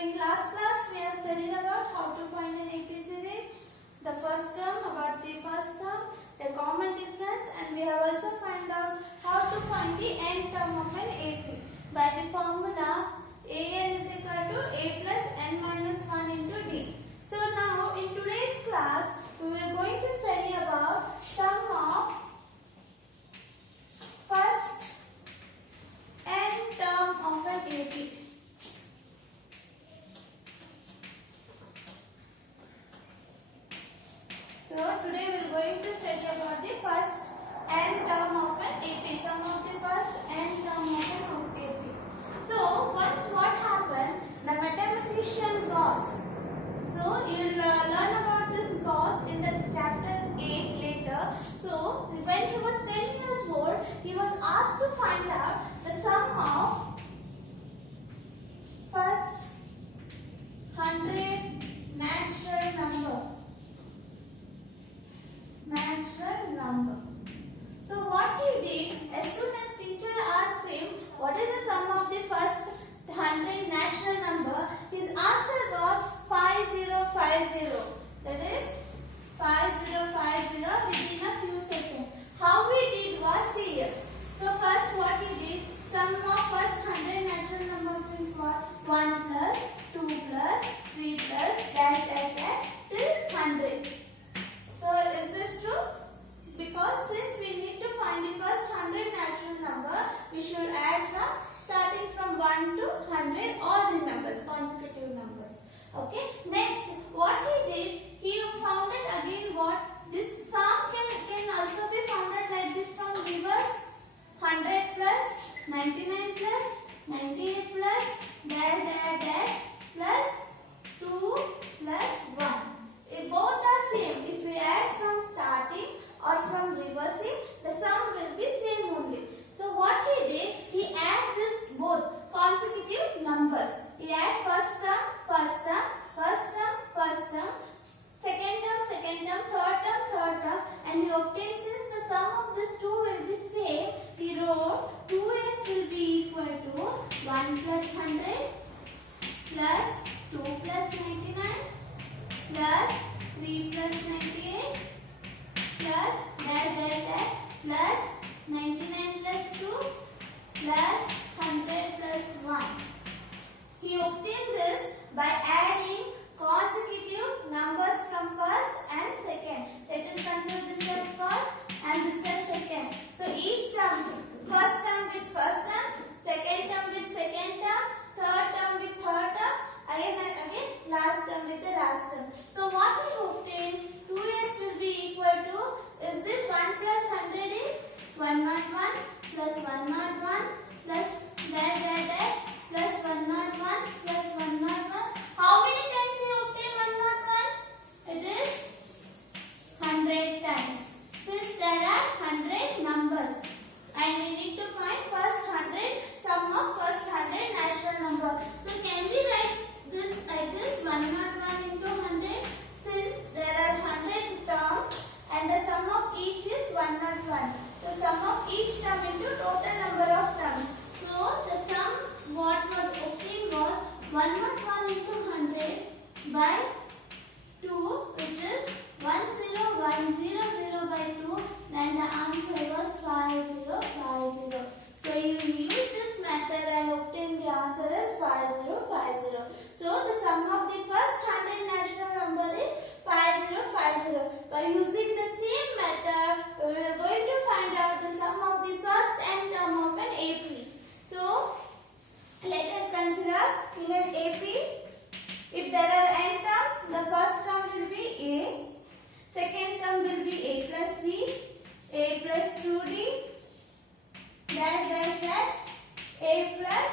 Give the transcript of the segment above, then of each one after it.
in last class we have studied about how to find an AP series, the first term, about the first term, the common difference, and we have also found out how to find the n term of an AP by the formula an is equal to a plus n minus 1 into d. So now in today's class we are going to study about sum of first n term of an AP. So today we are going to study about the first n term of an AP, sum of the first n term of an AP. So once what happened, the mathematician Gauss. So you will learn about this Gauss in the chapter 8 later. So when he was 10 years old, he was asked to find out the sum of first 100 natural number. So what he did, as soon as teacher asked him what is the sum of the first 100 natural number, his answer was 5050. That is 5050 within a few seconds. How he did was here. So first what he did, sum of first 100 natural number means what? 1 plus 2 plus 3 plus dash dash dash till 100. So is this true? Because since we need to find the first 100 natural number, we should add from starting from 1 to 100 all the numbers, consecutive numbers. Okay. Next, what he did, he founded again what? This sum can also be founded like this from reverse. 100 plus 99 plus 98 plus dash dash dash plus 2 plus 1. If both are same, if we add from starting or from reversing, the sum will be same only. So what he did, he add this both consecutive numbers. He add first term, first term, first term, first term, second term, third term, and he obtained, since the sum of these two will be same, he wrote 2s will be equal to 1 plus 100 plus 2 plus 99 plus 3 plus 98 plus dash dash dash plus 99 plus 2 plus 100 plus 1. He obtained this by adding consecutive numbers from first and second. Let us consider this as first and this as second. So each term, first term with first term, second term with second term, third term with third term, again last term with the last term. So what he obtained, 2s will be equal to, is this 1 plus 100 is 101 plus 101 plus dash dash dash plus 101 plus 101. How many times we obtain 101? It is 100 times. Since there are 100 numbers and we need to find first 100, sum of first 100 natural number. So can we write this like this, 101 into 100, since there are 100 terms and the sum of each is 101. So sum of each term into total number of terms. So the sum what was obtained was 101 into 100 by 2, which is 10100 by 2, and the answer was 5050. So you use this method and obtain the answer as 5050. So the sum of the first 100 natural number is 5050. By using the same method, we are going to find out the sum of the first n term of an AP. So let us consider in an AP, if there are n terms, the first term will be A, second term will be A plus D, A plus 2D, dash dash dash, A plus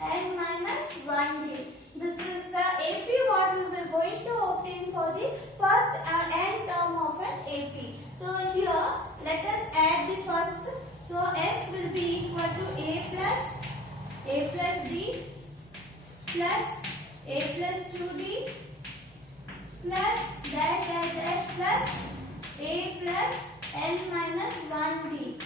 n minus 1D. This is the AP what we were going to obtain for the first n term of an AP. So here let us add the first. So S will be equal to A plus D plus A plus 2D plus dash dash dash plus A plus n minus 1D.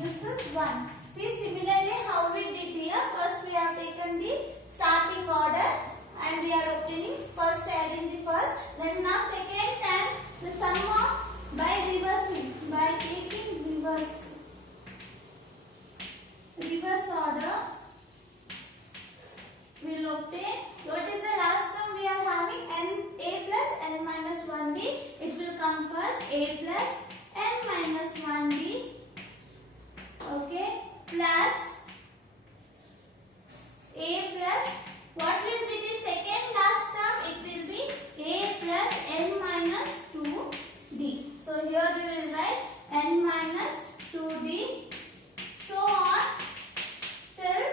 This is 1. See, similarly how we did here, first we have taken the starting obtain what is the last term we are having a plus n minus 1d. It will come first a plus n minus 1d, okay, plus a plus what will be the second last term? It will be a plus n minus 2d. So here we will write n minus 2d, so on till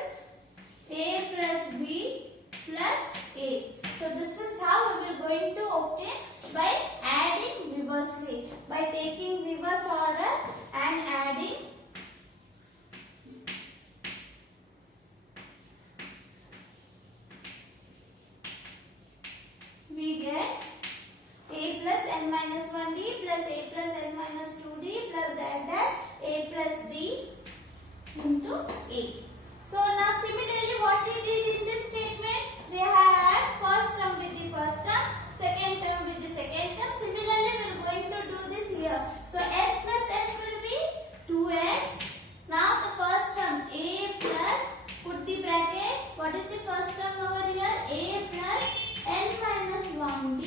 a plus b plus a. So this is how we are going to obtain by adding reversely, by taking reverse order and adding. We get a plus n minus 1d plus a plus n minus 2d plus that a plus d into a. So now similarly what we did in this statement, we have first term with the first term, second term with the second term. Similarly we are going to do this here. So s plus s will be 2s. Now the first term a plus, put the bracket, what is the first term over here? A plus n minus 1d.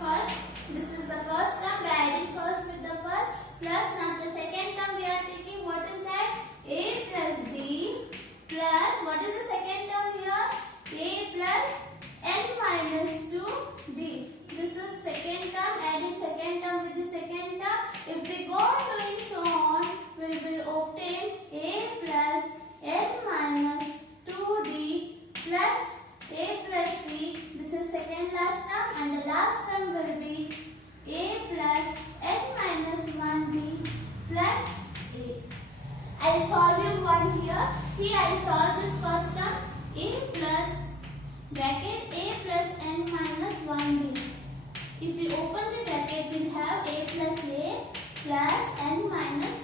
First, this is the first term, we are adding first with the first, plus now the second term we are taking, what is that? A plus d plus, what is the second term here? A plus n minus 2d. This is second term, adding second term with the second term. If we go on doing so on, we will obtain a plus n minus 2d plus a plus d. This is second last term, and the last term will be a plus n minus 1d plus a. I will solve you one here. See, I will solve this first term. A plus bracket a plus n minus 1d. If we open the bracket, we will have a plus n minus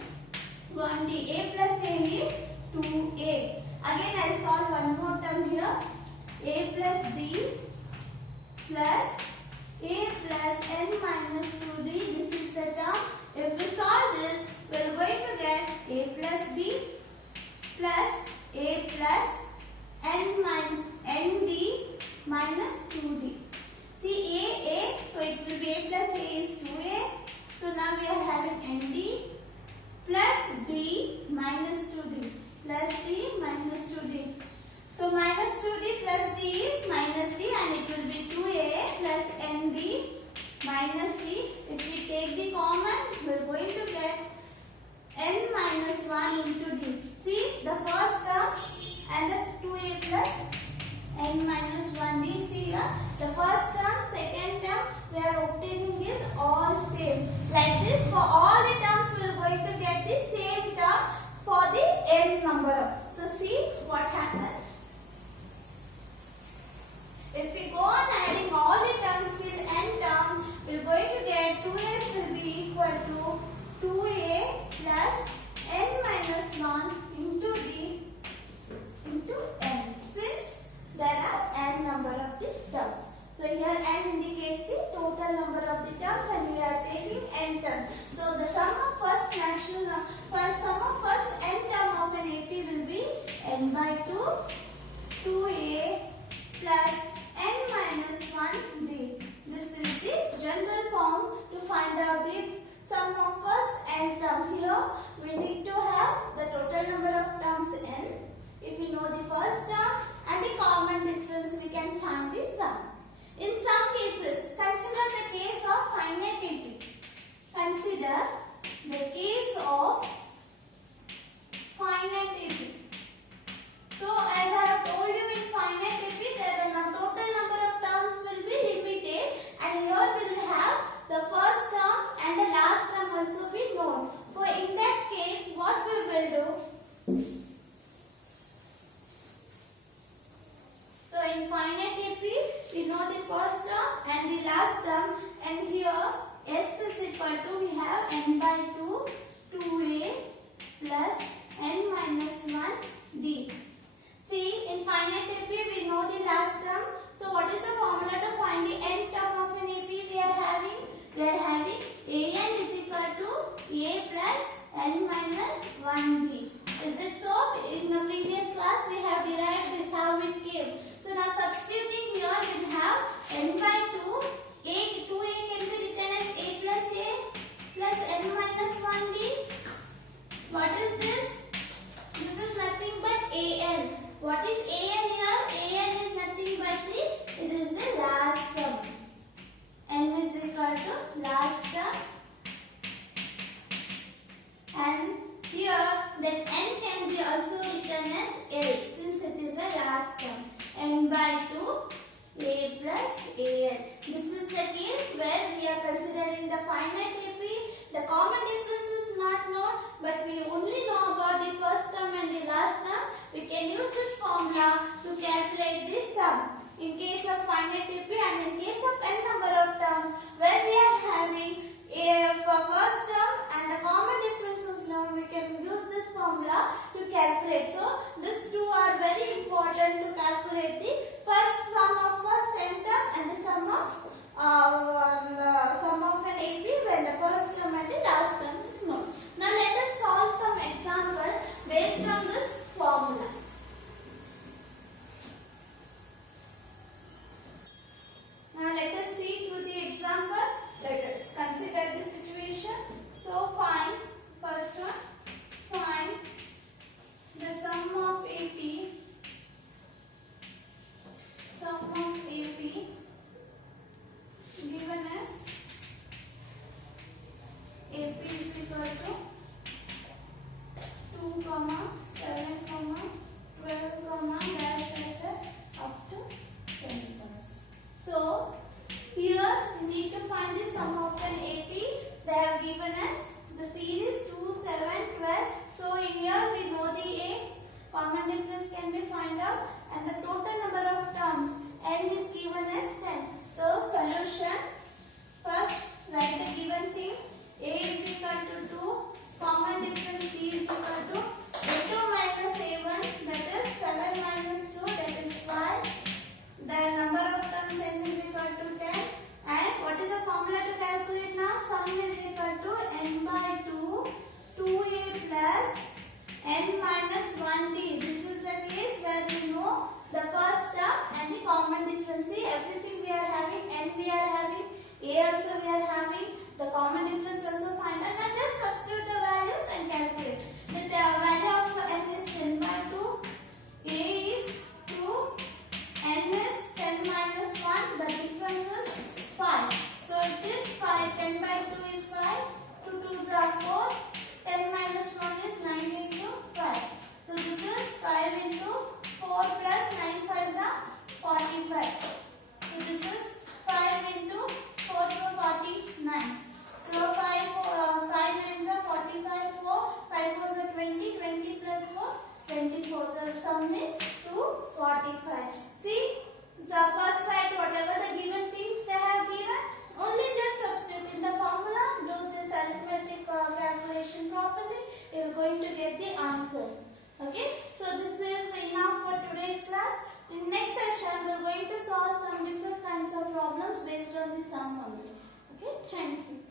1d. A plus a is 2a. Again, I will solve one more term here. A plus d plus a plus n minus 2d. This is the term. If we solve this, we are going to get a plus d plus a plus nd minus 2d. See a, so it will be a plus a is 2a. So now we are having nd plus d minus 2d plus d minus 2d. So minus 2d plus d is minus d, and it will be 2a plus nd minus d. If we take the common, we are going to get n minus 1 into d. See the first term and the 2a plus n minus 1d. See here, the first term, second term we are obtaining is all same. Like this, for all the terms we are going to get the same term for the n number. So see what happens. If we go on adding all the terms till n terms, we are going to get 2s will be equal to 2a plus n minus 1 into d into n, since there are n number of the terms. So here n indicates the total number of the terms, and we are taking n terms. So the sum of first n term of an AP will be n by 2, 2a plus n minus 1d. This is the general form to find out the sum of first n term. Here we need to have the total number of terms n. If we know the first term and the common difference, we can find the sum. In some cases, consider the case of finite AP. Consider the case of finite AP. So as I have told you, in finite AP, there are total number of terms will be repeated, and here we will have the first term and the last term also be known. For in that case, what we will do? common difference is not known, but we only know about the first term and the last term. We can use this formula to calculate the sum. In case of finite AP and in case of n number of terms, where we are having a first term and the common difference is known, we can use this formula to calculate. So these two are very important to calculate the first sum of first n term and the sum of an AP when the first term and the last term is known. Now let us solve some example based on this formula. Now let us see through the example. Let us consider the situation. So find first one. Find the sum of AP. Sum of AP given as AP is equal to 2, 7, 12, dash up to 10 terms. So here we need to find the sum of an AP. They have given us the series 2, 7, 12. So here we know the A. Common difference can be found out and the total number of terms n is given as 10. So solution, first write the given things. A is equal to 2, common difference B is equal to A2 minus A1, that is 7 minus 2, that is 5. The number of terms n is equal to 10. And what is the formula to calculate now? Sum is equal to n by 2, 2a plus n minus 1d. This is the case where we know the first term and the common difference. See, everything we are having, n we are having, a also we are having, the common difference also find out. Now just substitute the values and calculate. The value of n is 10 by 2, a is 2, n is 10 minus 1, the difference is 5. So it is 5, 10 by 2 is 5, 2 2s are 4, 10 minus 1 is 9 into 5. So this is 5 into 4 plus 9 5s are 45. So this is 5 into 4 to 49. So 5 9s are 45, 4, 5 4s are 20, 20 plus 4, 24. So sum is 245. See, the first write whatever the given things they have given, only just substitute in the formula, do this arithmetic calculation properly, you are going to get the answer. Okay, so this is enough for today's class. In next session, we are going to solve some different kinds of problems based on the sum only. Okay, thank you.